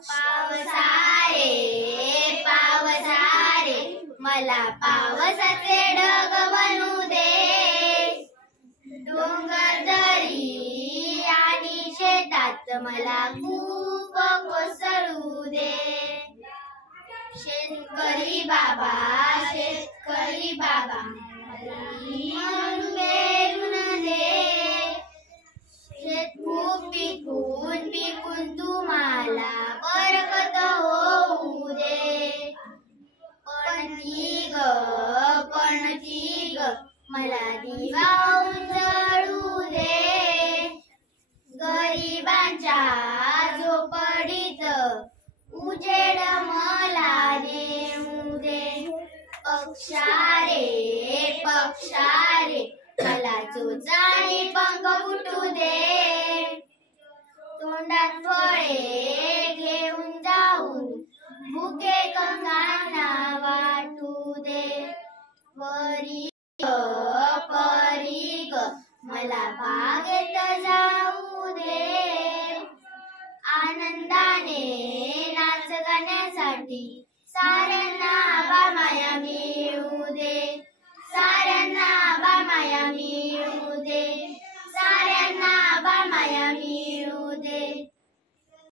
पावसारे पावसारे मला पावसाचे ढग बनू दे, डोंगर दरी आणि शेतात मला खूप कोसळू दे. शेतकरी बाबा म्हणून पेरून दे, शेत खूप पिकून तुम्हाला बरकत होऊ दे. पण ती ग मला दिवा उजळू दे, गरिबांच्या झोपडीत उजेड मला देऊ दे. पक्षारे मला चोचाने पंख फुटू दे, तोंडात फळे घेऊन जाऊन भुके कंगाना वाटू दे. परी ग मला बागेत जाऊ दे, आनंदाने नाच गाण्यासाठी साऱ्यांना आबा माया मिळू दे.